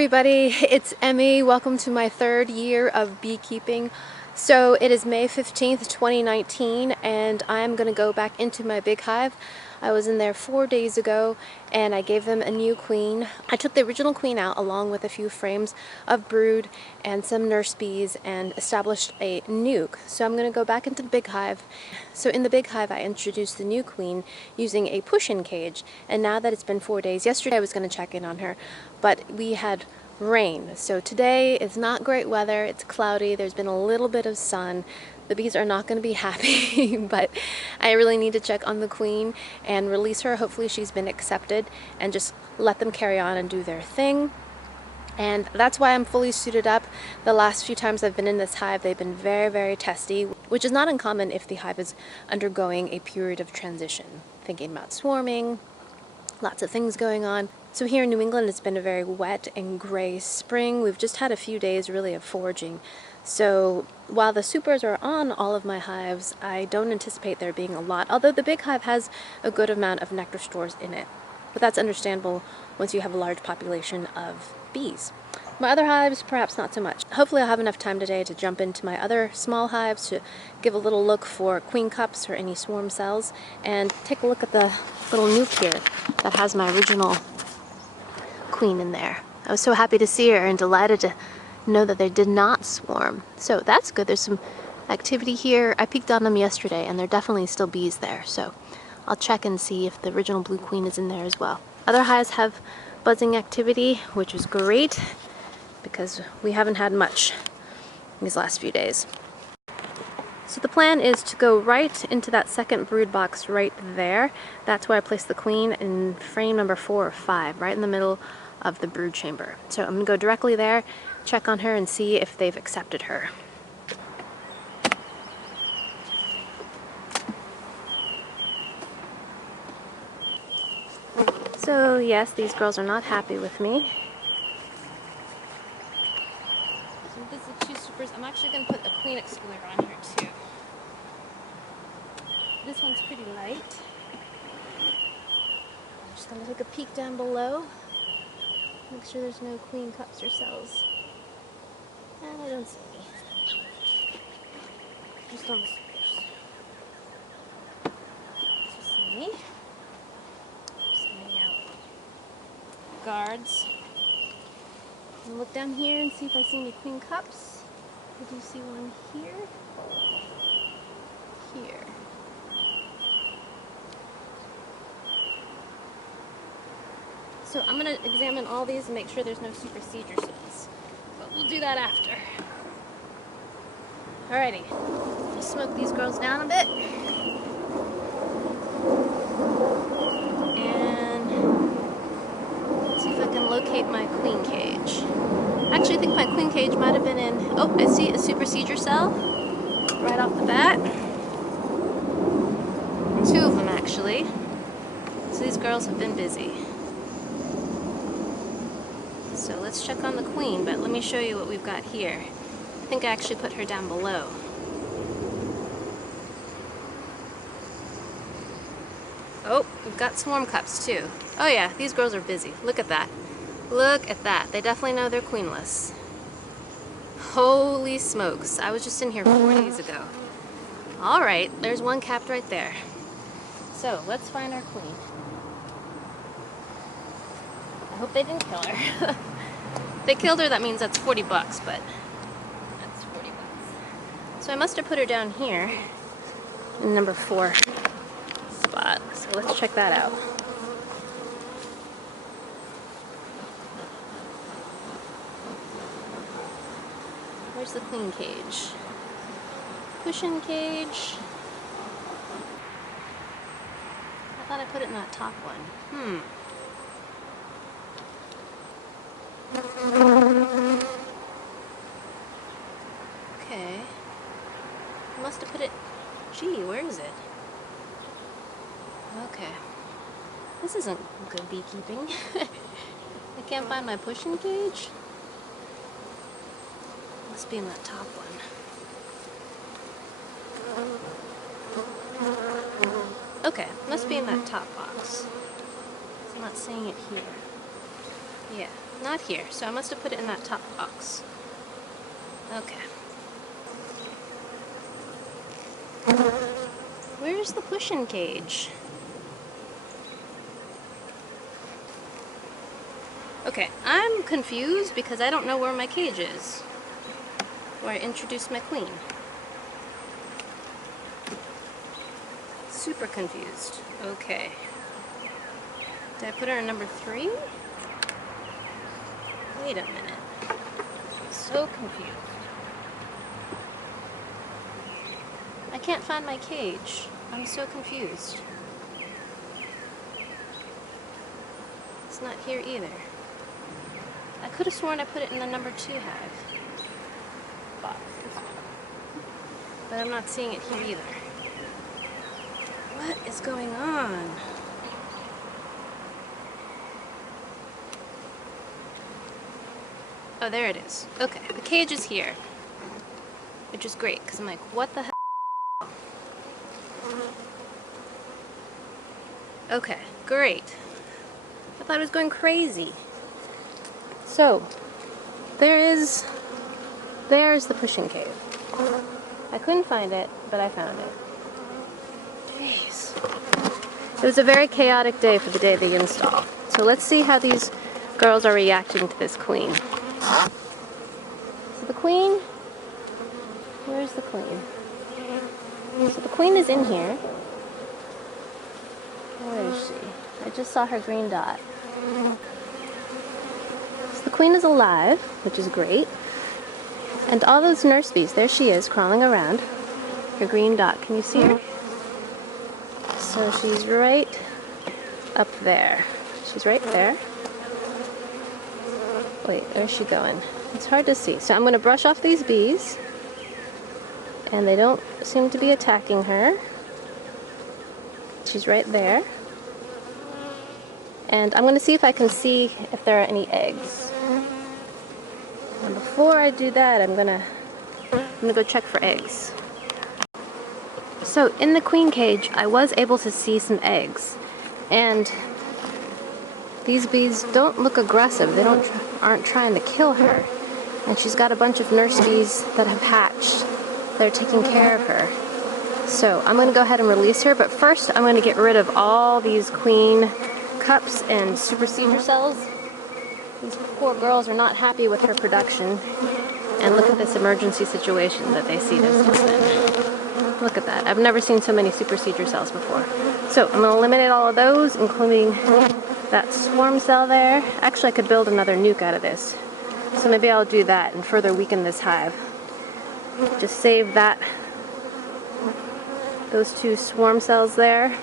everybody, it's Emmy. Welcome to my third year of beekeeping. So it is May 15th, 2019, and I'm going to go back into my big hive. I was in there 4 days ago and I gave them a new queen. I took the original queen out along with a few frames of brood and some nurse bees and established a nuke. So I'm going to go back into the big hive. So in the big hive I introduced the new queen using a push-in cage, and now that it's been 4 days, yesterday I was going to check in on her, but we had rain. So today is not great weather, it's cloudy, there's been a little bit of sun. The bees are not going to be happy, but I really need to check on the queen and release her. Hopefully she's been accepted and just let them carry on and do their thing. And that's why I'm fully suited up. The last few times I've been in this hive, they've been very, very testy, which is not uncommon if the hive is undergoing a period of transition. Thinking about swarming, lots of things going on. So here in New England, it's been a very wet and gray spring. We've just had a few days really of foraging. So while the supers are on all of my hives, I don't anticipate there being a lot, although the big hive has a good amount of nectar stores in it. But that's understandable once you have a large population of bees. My other hives, perhaps not so much. Hopefully I'll have enough time today to jump into my other small hives to give a little look for queen cups or any swarm cells, and take a look at the little nuke here that has my original queen in there. I was so happy to see her and delighted to know that they did not swarm. So that's good. There's some activity here. I peeked on them yesterday and there are definitely still bees there. So I'll check and see if the original blue queen is in there as well. Other hives have buzzing activity, which is great because we haven't had much these last few days. So the plan is to go right into that second brood box right there. That's where I placed the queen in frame number 4 or 5, right in the middle of the brood chamber. So I'm going to go directly there, check on her, and see if they've accepted her. So yes, these girls are not happy with me. So this is 2 supers. I'm actually going to put a queen excluder on here too. This one's pretty light. I'm just going to take a peek down below. Make sure there's no queen cups or cells. And I don't see any. Just on the supers. Just me. Sending out guards. I'm look down here and see if I see any queen cups. I do see one here. Here. So I'm going to examine all these and make sure there's no super seizure cells. But we'll do that after. Alrighty. I'll smoke these girls down a bit. And let's see if I can locate my queen cage. Actually, I think my queen cage might have been in... Oh, I see a super seizure cell right off the bat. 2 of them, actually. So these girls have been busy. So let's check on the queen, but let me show you what we've got here. I think I actually put her down below. Oh, we've got swarm cups too. Oh yeah, these girls are busy. Look at that. Look at that. They definitely know they're queenless. Holy smokes. I was just in here 4 days ago. Alright, there's one capped right there. So let's find our queen. I hope they didn't kill her. If they killed her, that means that's 40 bucks, but that's 40 bucks. So I must have put her down here in number 4 spot. So let's check that out. Where's the queen cage? Push-in cage. I thought I put it in that top one. Okay. I must have put it... Gee, where is it? Okay. This isn't good beekeeping. I can't find my push-in cage. Must be in that top one. Okay, must be in that top box. I'm not seeing it here. Yeah. Not here, so I must have put it in that top box. Okay. Where's the push-in cage? Okay, I'm confused because I don't know where my cage is. Where I introduced my queen. Super confused. Okay. Did I put her in number 3? Wait a minute. So confused. I can't find my cage. I'm so confused. It's not here either. I could have sworn I put it in the number 2 hive box. This one. But I'm not seeing it here either. What is going on? Oh, there it is. Okay, the cage is here. Which is great, because I'm like, what the hell? Okay, great. I thought I was going crazy. So, there's the pushing cave. I couldn't find it, but I found it. Jeez. It was a very chaotic day for the day of the install. So let's see how these girls are reacting to this queen. So the queen, where's the queen? So the queen is in here. Where is she? I just saw her green dot. So the queen is alive, which is great. And all those nurse bees, there she is, crawling around. Her green dot, can you see her? So she's right up there. She's right there. Wait, where's she going? It's hard to see. So I'm going to brush off these bees. And they don't seem to be attacking her. She's right there. And I'm going to see if I can see if there are any eggs. And before I do that, I'm gonna go check for eggs. So in the queen cage, I was able to see some eggs. And these bees don't look aggressive. They aren't trying to kill her. And she's got a bunch of nurse bees that have hatched. They're taking care of her. So I'm going to go ahead and release her, but first I'm going to get rid of all these queen cups and supersedure cells. These poor girls are not happy with her production. And look at this emergency situation that they see this in. Look at that. I've never seen so many supersedure cells before. So I'm going to eliminate all of those, including that swarm cell there. Actually, I could build another nuke out of this. So maybe I'll do that and further weaken this hive. Just save those 2 swarm cells there,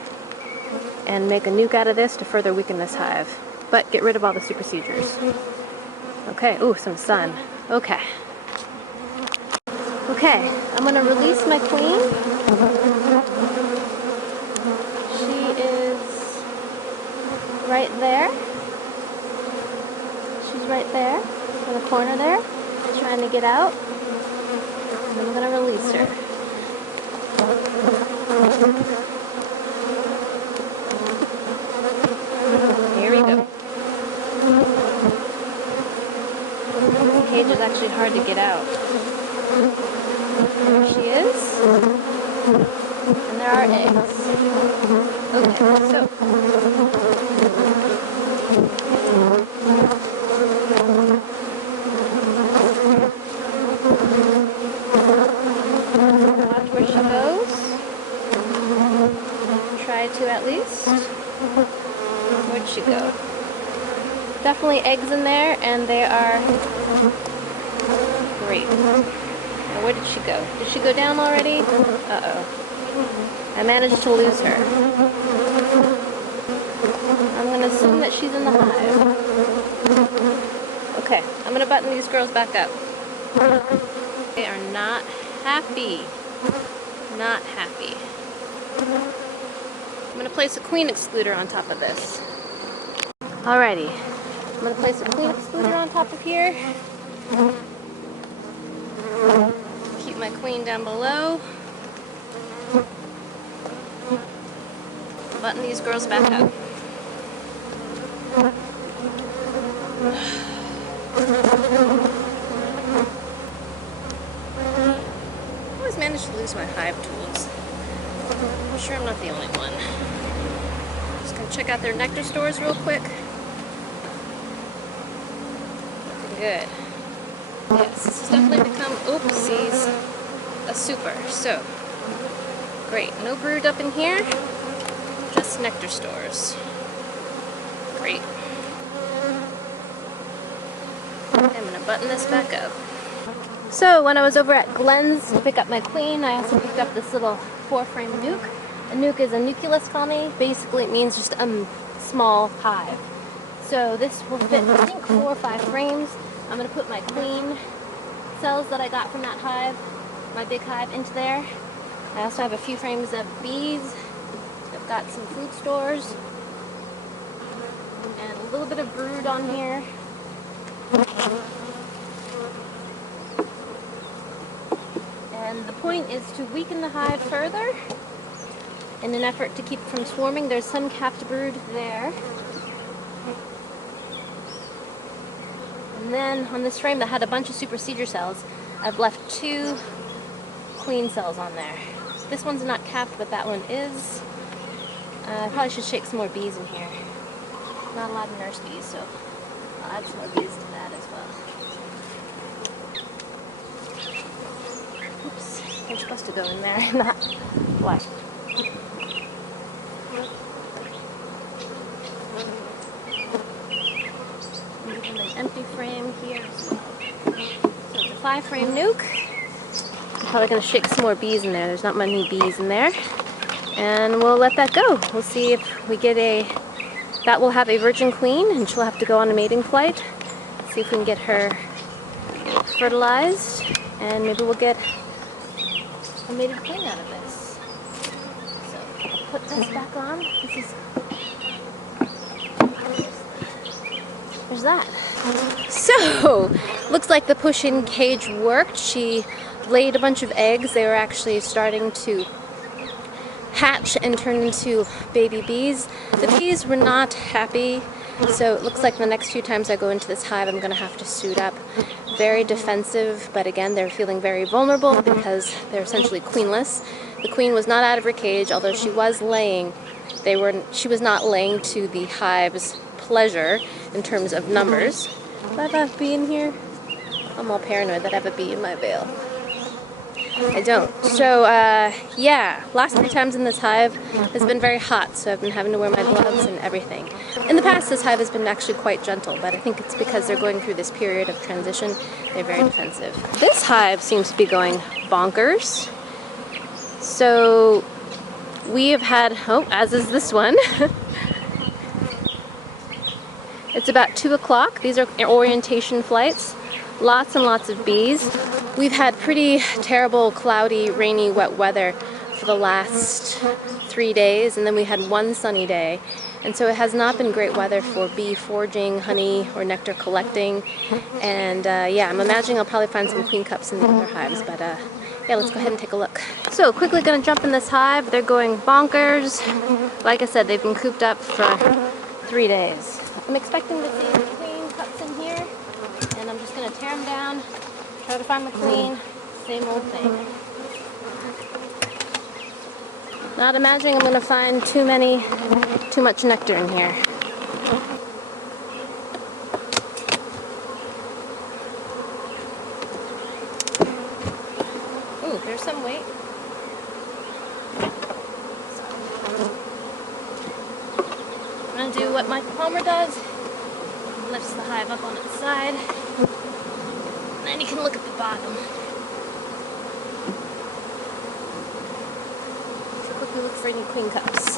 and make a nuke out of this to further weaken this hive. But get rid of all the supersedures. Okay, ooh, some sun. Okay. Okay, I'm gonna release my queen. She is right there. She's right there, in the corner there, trying to get out. And I'm gonna release her. Here we go. The cage is actually hard to get out. There she is. And there are eggs. Okay, so watch where she goes. Try to at least. Where'd she go? Definitely eggs in there, and they are great. Now where did she go? Did she go down already? Uh-oh. I managed to lose her. I'm going to assume that she's in the hive. Okay, I'm going to button these girls back up. They are not happy. Not happy. I'm going to place a queen excluder on top of this. Alrighty. I'm going to place a queen excluder on top of here. Keep my queen down below. Button these girls back up. managed to lose my hive tools. I'm sure I'm not the only one. Just gonna check out their nectar stores real quick. Looking good. Yes, this has definitely become, oopsies, a super. So, great. No brood up in here, just nectar stores. Great. I'm gonna button this back up. So when I was over at Glenn's to pick up my queen, I also picked up this little 4-frame nuke. A nuke is a nucleus colony. Basically it means just a small hive. So this will fit, I think, 4 or 5 frames. I'm gonna put my queen cells that I got from that hive, my big hive, into there. I also have a few frames of bees. I've got some food stores and a little bit of brood on here. And the point is to weaken the hive further in an effort to keep it from swarming. There's some capped brood there. And then on this frame that had a bunch of supersedure cells, I've left 2 queen cells on there. This one's not capped, but that one is. I probably should shake some more bees in here. Not a lot of nurse bees, so I'll add some more bees to that as well. Oops, they're supposed to go in there, not fly. Give them an empty frame here as well. So it's a 5-frame nuke. I'm probably going to shake some more bees in there. There's not many bees in there. And we'll let that go. We'll see if we get that will have a virgin queen, and she'll have to go on a mating flight. See if we can get her fertilized, and maybe we'll get a mated queen out of this. So I'll put this back on. There's that. So, looks like the push-in cage worked. She laid a bunch of eggs. They were actually starting to hatch and turn into baby bees. The bees were not happy, so it looks like the next few times I go into this hive I'm going to have to suit up. Very defensive, but again they're feeling very vulnerable because they're essentially queenless. The queen was not out of her cage, although she was laying. She was not laying to the hive's pleasure in terms of numbers. Do I have a bee in here? I'm all paranoid that I have a bee in my veil. I don't. So, yeah, last 3 times in this hive has been very hot, so I've been having to wear my gloves and everything. In the past, this hive has been actually quite gentle, but I think it's because they're going through this period of transition. They're very defensive. This hive seems to be going bonkers. So, we have had, as is this one. It's about 2 o'clock. These are orientation flights. Lots and lots of bees. We've had pretty terrible, cloudy, rainy, wet weather for the last 3 days, and then we had 1 sunny day. And so it has not been great weather for bee foraging, honey, or nectar collecting. And yeah, I'm imagining I'll probably find some queen cups in the other hives, but yeah, let's go ahead and take a look. So quickly gonna jump in this hive. They're going bonkers. Like I said, they've been cooped up for 3 days. I'm expecting to see queen cups in here, and I'm just gonna tear them down, try to find the queen, same old thing. Not imagining I'm gonna find too much nectar in here. Ooh, there's some weight. I'm gonna do what Michael Palmer does. He lifts the hive up on its side. And then you can look at the bottom. So quickly look for any queen cups.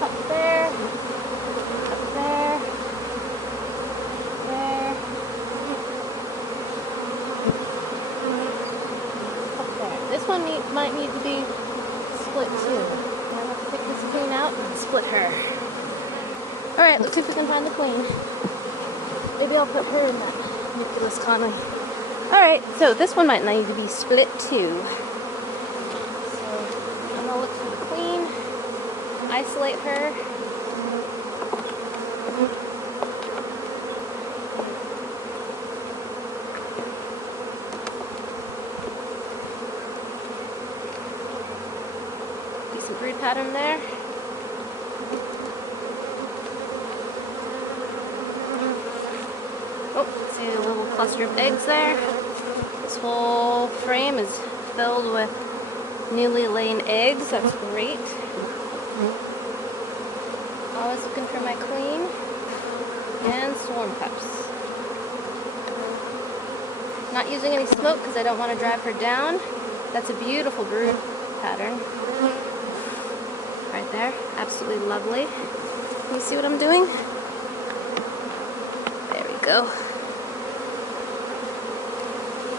Up there. Up there. There. This one might need to be split too. I'm going to pick this queen out and split her. Alright, let's see if we can find the queen. Maybe I'll put her in that nucleus colony. Alright, so this one might need to be split too. So I'm going to look for the queen, isolate her. pattern there. Oh, see a little cluster of eggs there. This whole frame is filled with newly laid eggs. That's great. Always looking for my queen. And swarm cups. Not using any smoke because I don't want to drive her down. That's a beautiful brood pattern. Right there. Absolutely lovely. Can you see what I'm doing? There we go.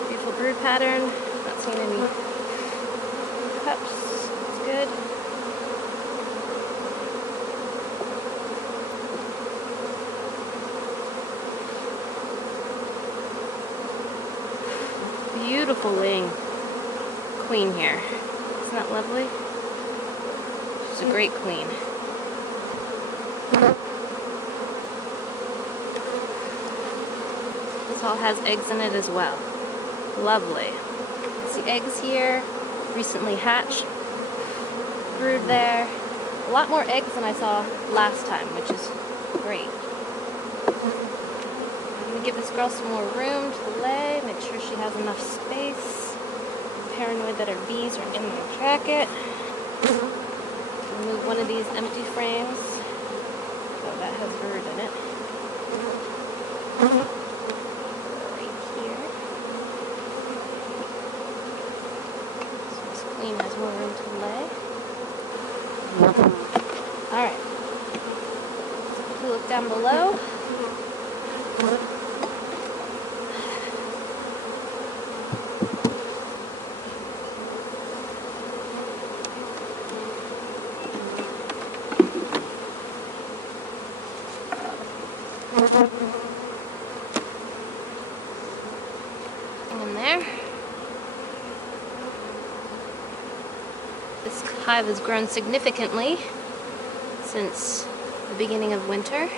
Beautiful brood pattern. Not seeing any cups. It's good. Beautiful laying queen here. Isn't that lovely? She's a great queen. This all has eggs in it as well. Lovely. I see eggs here, recently hatched. Brood there. A lot more eggs than I saw last time, which is great. Give this girl some more room to lay, make sure she has enough space. I'm paranoid that her bees are in the jacket. Remove one of these empty frames. So that has brood in it. Right here. So this queen has more room to lay. Alright. If we look down below, in there. This hive has grown significantly since the beginning of winter.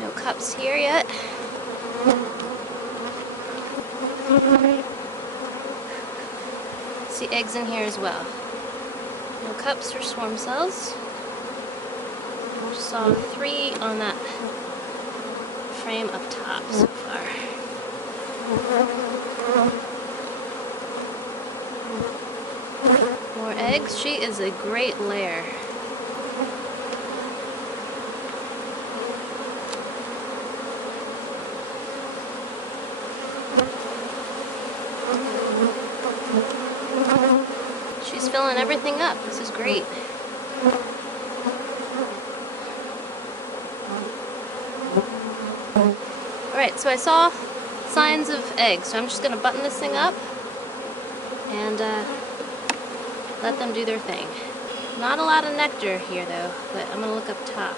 No cups here yet. See eggs in here as well. No cups or swarm cells. I just saw 3 on that frame up top so far. More eggs. She is a great layer. She's filling everything up. This is great. Alright, so I saw signs of eggs, so I'm just going to button this thing up and let them do their thing. Not a lot of nectar here though, but I'm going to look up top.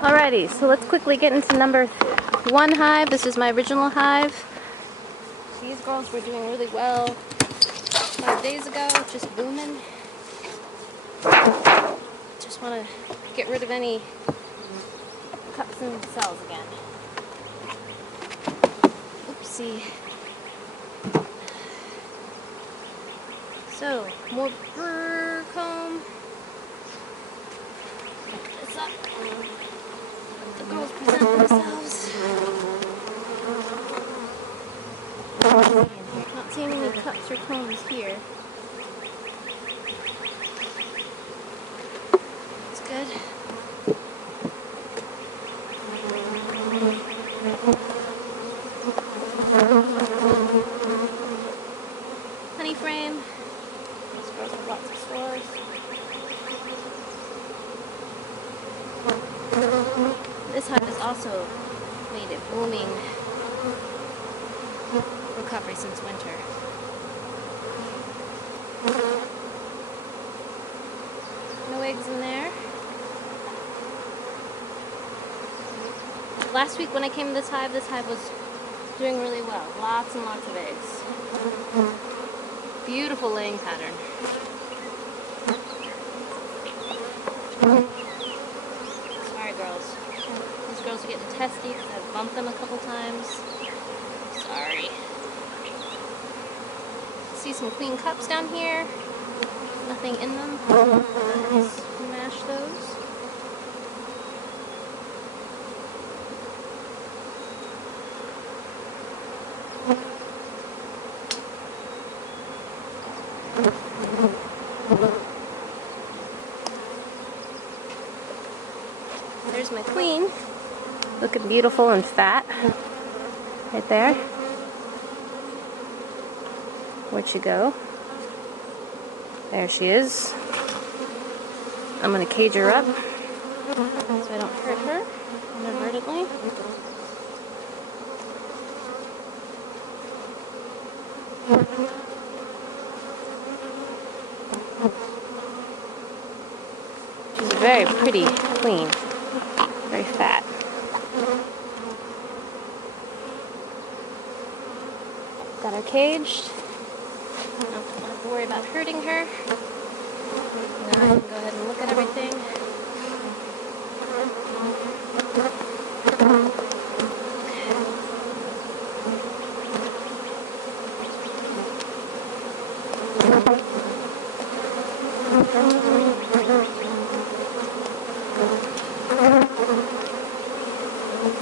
Alrighty, so let's quickly get into number 1 hive. This is my original hive. These girls were doing really well 5 days ago, just booming. Just want to get rid of any cups and cells again. Oopsie. So, more burr comb. Pick this up. The girls present themselves. Not seeing any cups or combs here. That's good. Honey frame. These girls have lots of spores. This hive has also made a booming recovery since winter. eggs in there. Last week when I came to this hive was doing really well. Lots and lots of eggs. Beautiful laying pattern. Sorry, girls. These girls are getting testy because I've bumped them a couple times. Sorry. See some queen cups down here. Nothing in them. Let's mash those. There's my queen, looking beautiful and fat, right there. Where'd she go? There she is. I'm gonna cage her up so I don't hurt her inadvertently. She's a very pretty queen. Very fat. Got her caged. Don't have to worry about hurting her. Now I can go ahead and look at everything.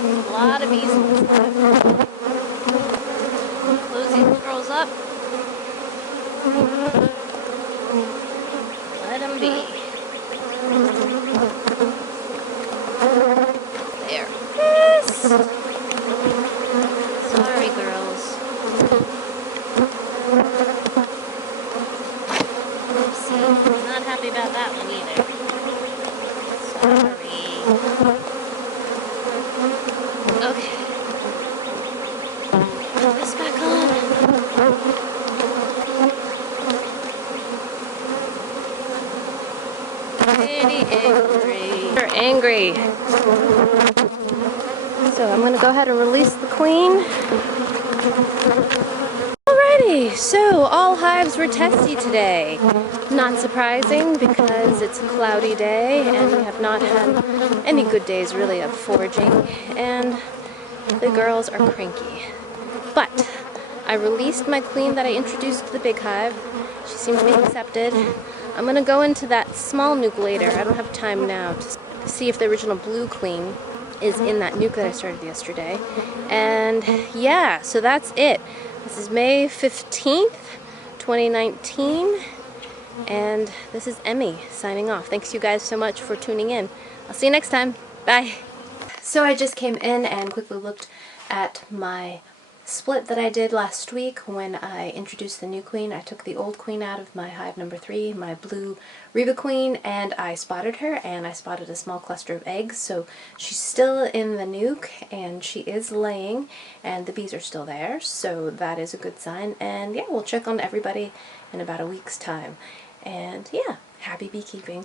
A lot of bees in this hive. Close these girls up. Let them be. There. Yes! Sorry, girls. Oopsie. Not happy about that one either. Sorry. Okay. Put this back on. Pretty angry. They're angry. So I'm gonna go ahead and release the queen. Alrighty, so all hives were testy today. Not surprising because it's a cloudy day and we have not had any good days really of foraging and the girls are cranky. But I released my queen that I introduced to the big hive. She seemed to be accepted. I'm gonna go into that small nuke later. I don't have time now to see if the original blue queen is in that nuke that I started yesterday. And yeah, so that's it. This is May 15th, 2019. And this is Emmy signing off. Thanks you guys so much for tuning in. I'll see you next time. Bye. So I just came in and quickly looked at my split that I did last week when I introduced the new queen. I took the old queen out of my hive number 3, my blue Reba queen, and I spotted her, and I spotted a small cluster of eggs. So she's still in the nuke and she is laying and the bees are still there, so that is a good sign. And yeah, we'll check on everybody in about a week's time. And yeah, happy beekeeping.